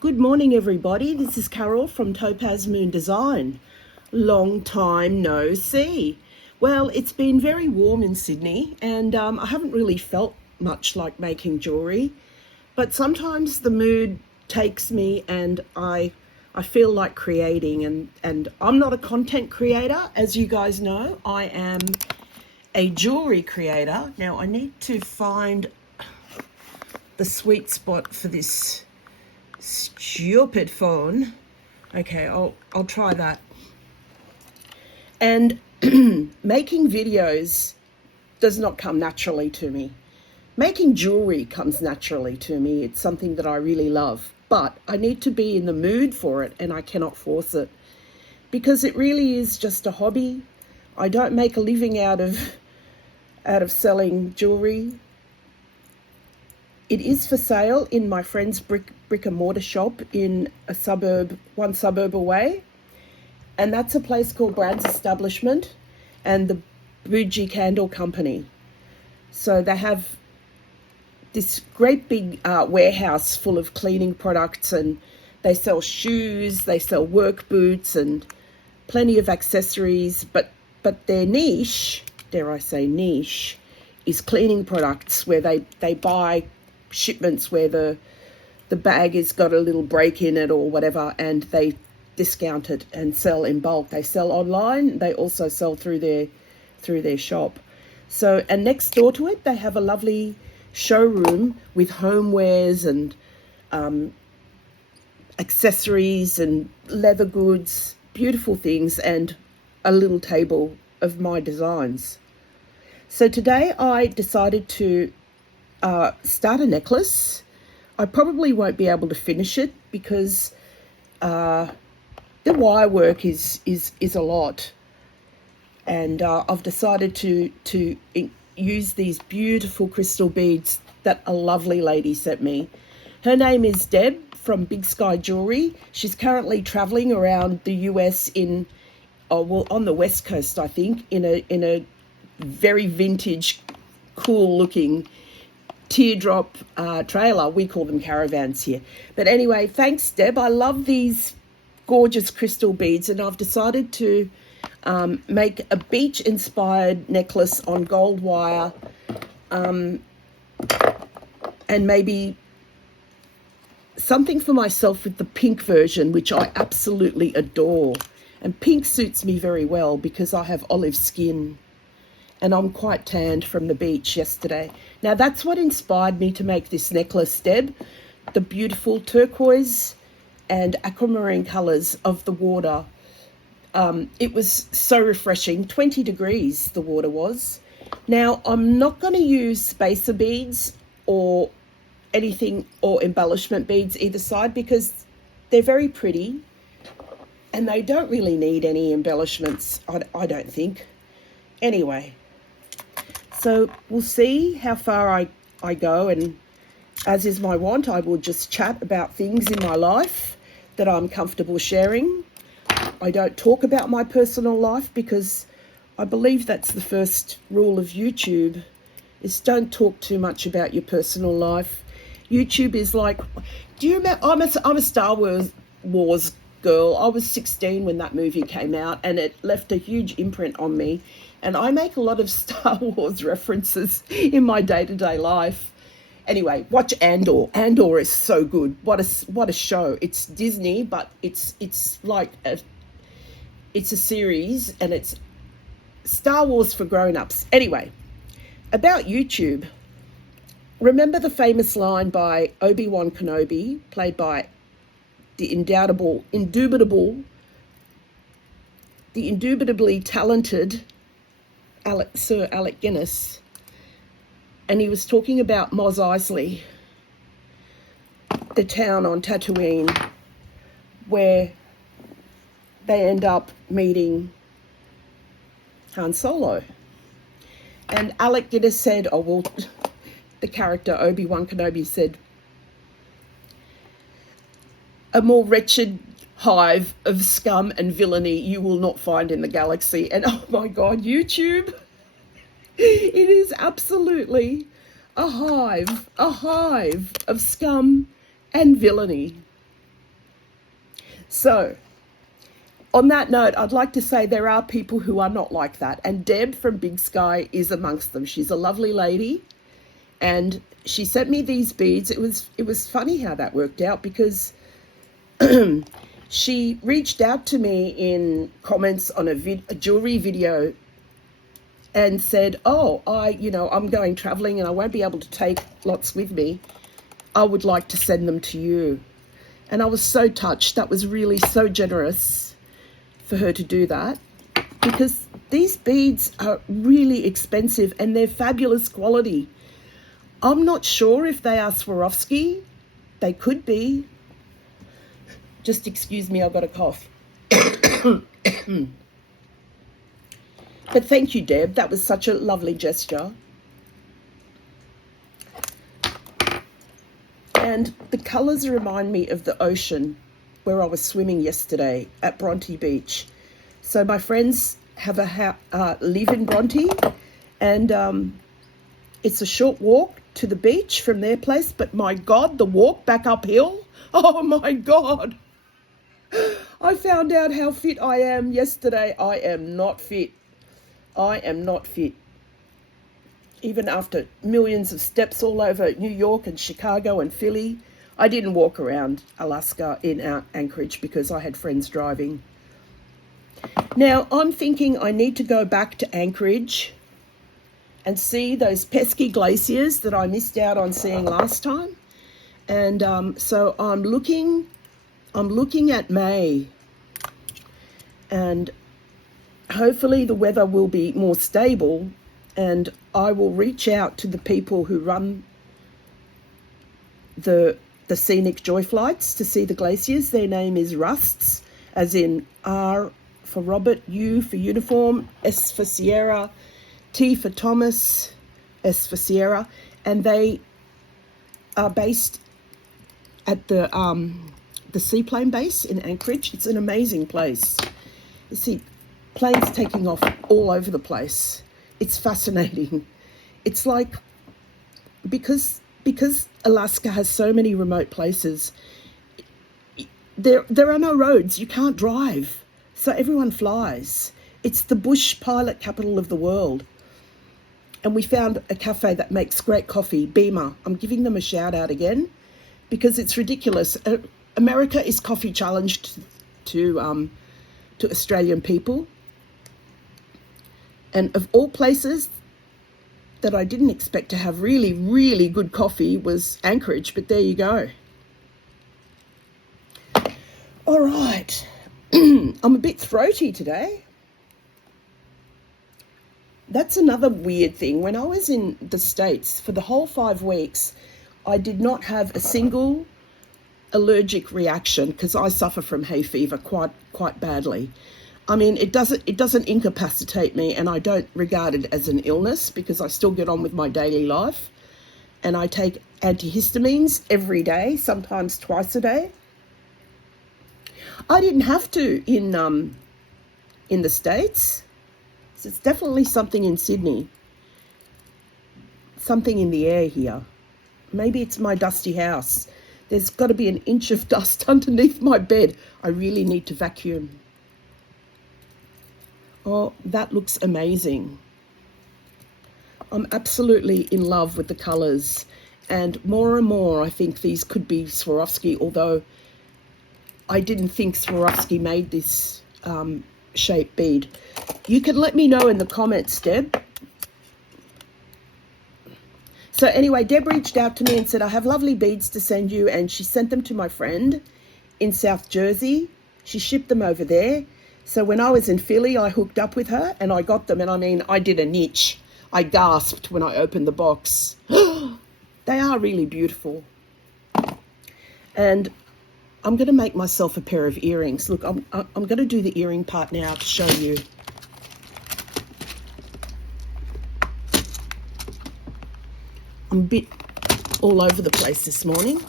Good morning, everybody. This is Carol from TopazMoon Design. Long time no see. Well, it's been very warm in Sydney, and I haven't really felt much like making jewelry. But sometimes the mood takes me, and I feel like creating. And I'm not a content creator, as you guys know. I am a jewelry creator. Now I need to find the sweet spot for this stupid phone. Okay, I'll try that. And making videos does not come naturally to me. Making jewelry comes naturally to me. It's something that I really love, but I need to be in the mood for it, and I cannot force it because it really is just a hobby. I don't make a living out of selling jewelry. It is for sale in my friend's brick and mortar shop in one suburb away. And that's a place called Brand's Establishment and the Bougie Candle Company. So they have this great big warehouse full of cleaning products, and they sell shoes, they sell work boots and plenty of accessories. But their niche, dare I say niche, is cleaning products, where they buy shipments where the bag has got a little break in it or whatever, and they discount it and sell in bulk. They sell online, they also sell through their shop. So, and next door to it they have a lovely showroom with homewares and accessories and leather goods, beautiful things, and a little table of my designs. So today I decided to start a necklace. I probably won't be able to finish it because the wire work is a lot, and I've decided to use these beautiful crystal beads that a lovely lady sent me. Her name is Deb from Big Sky Jewelry. She's currently traveling around the US on the West Coast, I think, in a very vintage, cool looking teardrop trailer. We call them caravans here. But anyway, thanks, Deb. I love these gorgeous crystal beads, and I've decided to make a beach-inspired necklace on gold wire, and maybe something for myself with the pink version, which I absolutely adore. And pink suits me very well because I have olive skin, and I'm quite tanned from the beach yesterday. Now that's what inspired me to make this necklace, Deb. The beautiful turquoise and aquamarine colours of the water. It was so refreshing. 20 degrees the water was. Now I'm not going to use spacer beads or anything, or embellishment beads either side, because they're very pretty and they don't really need any embellishments, I don't think. Anyway, so we'll see how far I go, and as is my wont, I will just chat about things in my life that I'm comfortable sharing. I don't talk about my personal life because I believe that's the first rule of YouTube, is don't talk too much about your personal life. YouTube is like, do you remember, I'm a Star Wars girl. I was 16 when that movie came out, and it left a huge imprint on me. And I make a lot of Star Wars references in my day-to-day life. Anyway, watch Andor. Andor is so good. What a show. It's Disney, but it's like it's a series, and it's Star Wars for grown-ups. Anyway, about YouTube. Remember the famous line by Obi-Wan Kenobi, played by the indubitably talented Sir Alec Guinness, and he was talking about Mos Eisley, the town on Tatooine, where they end up meeting Han Solo. And Alec Guinness said, the character Obi-Wan Kenobi said, a more wretched hive of scum and villainy you will not find in the galaxy. And oh my God, YouTube, it is absolutely a hive of scum and villainy. So, on that note, I'd like to say there are people who are not like that. And Deb from Big Sky is amongst them. She's a lovely lady. And she sent me these beads. It was funny how that worked out, because she reached out to me in comments on a jewelry video and said, oh, I'm going traveling and I won't be able to take lots with me. I would like to send them to you. And I was so touched. That was really so generous for her to do that, because these beads are really expensive and they're fabulous quality. I'm not sure if they are Swarovski. They could be. Just excuse me, I've got a cough. But thank you, Deb. That was such a lovely gesture. And the colours remind me of the ocean where I was swimming yesterday at Bronte Beach. So my friends have live in Bronte, and it's a short walk to the beach from their place. But my God, the walk back uphill, oh my God. I found out how fit I am yesterday. I am not fit. I am not fit. Even after millions of steps all over New York and Chicago and Philly, I didn't walk around Alaska in Anchorage because I had friends driving. Now, I'm thinking I need to go back to Anchorage and see those pesky glaciers that I missed out on seeing last time. And so I'm looking at May, and hopefully the weather will be more stable, and I will reach out to the people who run the scenic joy flights to see the glaciers. Their name is Rusts, as in R for Robert, U for uniform, S for Sierra, T for Thomas, S for Sierra, and they are based at the seaplane base in Anchorage. It's an amazing place. You see planes taking off all over the place. It's fascinating. It's like, because Alaska has so many remote places, there are no roads. You can't drive. So everyone flies. It's the bush pilot capital of the world. And we found a cafe that makes great coffee, Beamer. I'm giving them a shout out again because it's ridiculous. America is coffee challenged to Australian people. And of all places that I didn't expect to have really, really good coffee was Anchorage, but there you go. All right. I'm a bit throaty today. That's another weird thing. When I was in the States for the whole 5 weeks, I did not have a single allergic reaction because I suffer from hay fever quite badly. I mean, it doesn't incapacitate me, and I don't regard it as an illness because I still get on with my daily life, and I take antihistamines every day, sometimes twice a day. I didn't have to in the States. So it's definitely something in Sydney, something in the air here. Maybe it's my dusty house. There's got to be an inch of dust underneath my bed. I really need to vacuum. Oh, that looks amazing. I'm absolutely in love with the colours, and more I think these could be Swarovski, although I didn't think Swarovski made this shape bead. You can let me know in the comments, Deb. So anyway, Deb reached out to me and said, I have lovely beads to send you, and she sent them to my friend in South Jersey. She shipped them over there. So when I was in Philly, I hooked up with her and I got them, and I mean, I did a niche. I gasped when I opened the box. They are really beautiful. And I'm going to make myself a pair of earrings. Look, I'm going to do the earring part now to show you. I'm a bit all over the place this morning.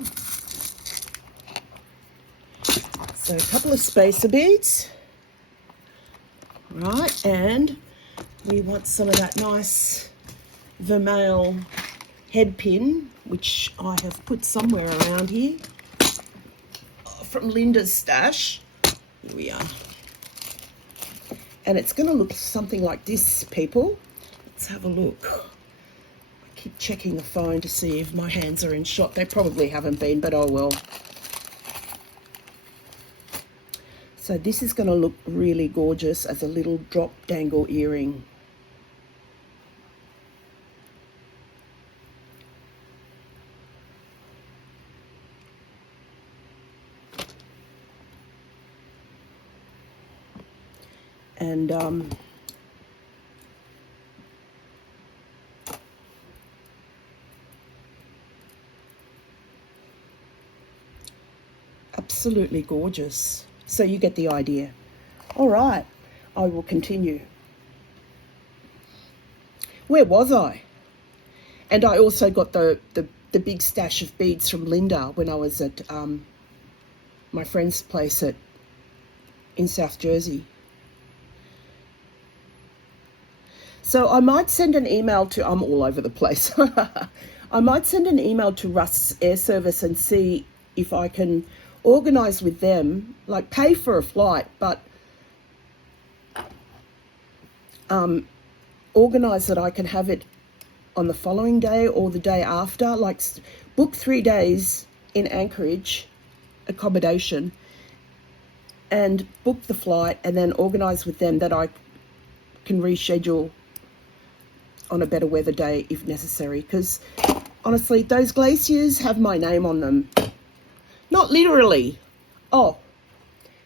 So a couple of spacer beads. Right, and we want some of that nice vermeil head pin, which I have put somewhere around here from Linda's stash. Here we are. And it's going to look something like this, people. Let's have a look. I keep checking the phone to see if my hands are in shot. They probably haven't been, but oh well. So this is going to look really gorgeous as a little drop dangle earring. And absolutely gorgeous. So you get the idea. All right, I will continue. Where was I? And I also got the big stash of beads from Linda when I was at my friend's place in South Jersey. So I might send an email to, I'm all over the place. I might send an email to Rust's Air Service and see if I can organise with them, like pay for a flight, but organise that I can have it on the following day or the day after, like book 3 days in Anchorage, accommodation, and book the flight and then organise with them that I can reschedule on a better weather day if necessary, because honestly those glaciers have my name on them. Not literally. Oh,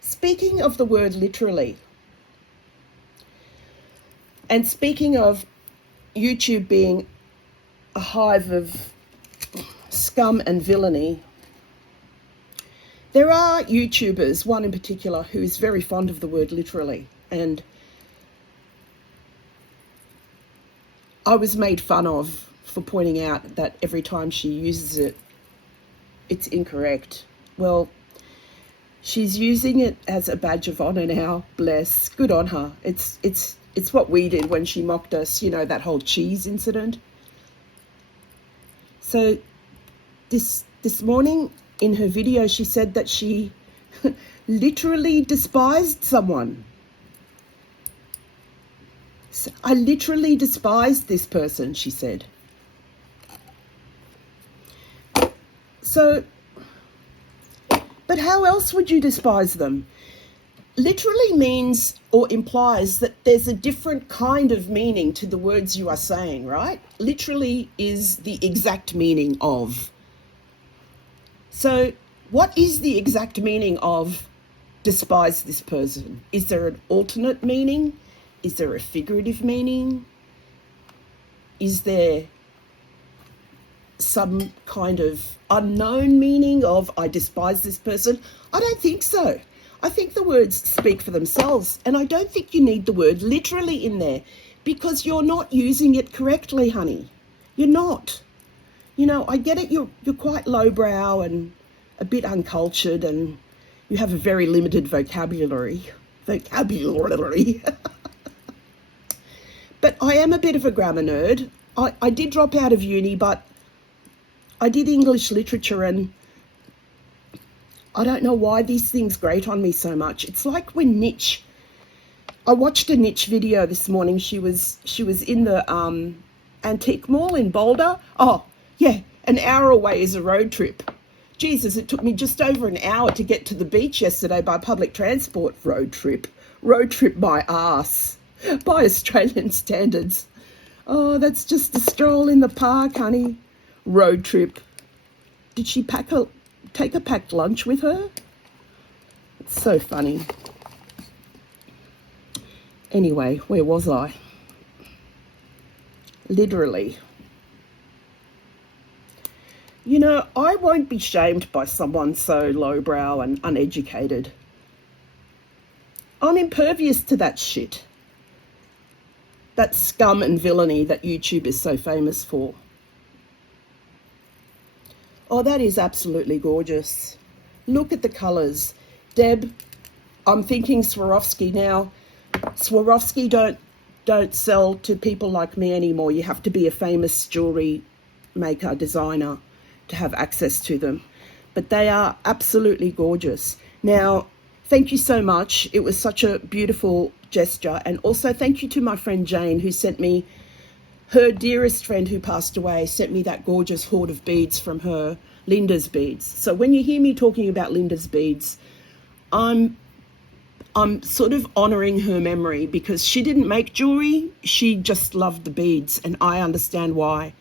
speaking of the word literally, and speaking of YouTube being a hive of scum and villainy, there are YouTubers, one in particular, who is very fond of the word literally, and I was made fun of for pointing out that every time she uses it, it's incorrect. Well, she's using it as a badge of honor now. Bless. Good on her. It's what we did when she mocked us, you know, that whole cheese incident. So this morning in her video, she said that she literally despised someone. I literally despised this person, she said. So, but how else would you despise them? Literally means or implies that there's a different kind of meaning to the words you are saying, right? Literally is the exact meaning of. So, what is the exact meaning of despise this person? Is there an alternate meaning? Is there a figurative meaning? Is there some kind of unknown meaning of I despise this person? I don't think so. I think the words speak for themselves, and I don't think you need the word literally in there because you're not using it correctly, honey. You're not. You know, I get it, you're quite lowbrow and a bit uncultured and you have a very limited vocabulary. But I am a bit of a grammar nerd. I did drop out of uni, but I did English literature, and I don't know why these things grate on me so much. It's like when Nietzsche, I watched a Nietzsche video this morning. She was in the antique mall in Boulder. Oh, yeah, an hour away is a road trip. Jesus, it took me just over an hour to get to the beach yesterday by public transport. Road trip my ass. By Australian standards. Oh, that's just a stroll in the park, honey. Road trip. Did she take a packed lunch with her? It's so funny. Anyway, where was I? Literally. You know, I won't be shamed by someone so lowbrow and uneducated. I'm impervious to that shit. That scum and villainy that YouTube is so famous for. Oh, that is absolutely gorgeous. Look at the colours. Deb, I'm thinking Swarovski now. Swarovski don't sell to people like me anymore. You have to be a famous jewellery maker, designer to have access to them. But they are absolutely gorgeous. Now, Thank you so much. It was such a beautiful gesture. And also thank you to my friend Jane, who sent me, her dearest friend who passed away, sent me that gorgeous hoard of beads from her, Linda's beads. So when you hear me talking about Linda's beads, I'm sort of honoring her memory, because she didn't make jewelry. She just loved the beads, and I understand why.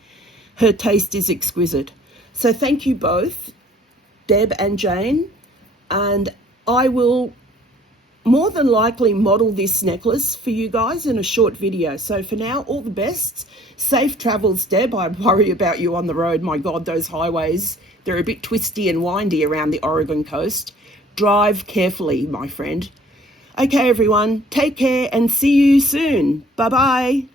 Her taste is exquisite. So thank you both, Deb and Jane. And I will more than likely model this necklace for you guys in a short video. So for now, all the best. Safe travels, Deb. I worry about you on the road. My God, those highways, they're a bit twisty and windy around the Oregon coast. Drive carefully, my friend. Okay, everyone, take care and see you soon. Bye-bye.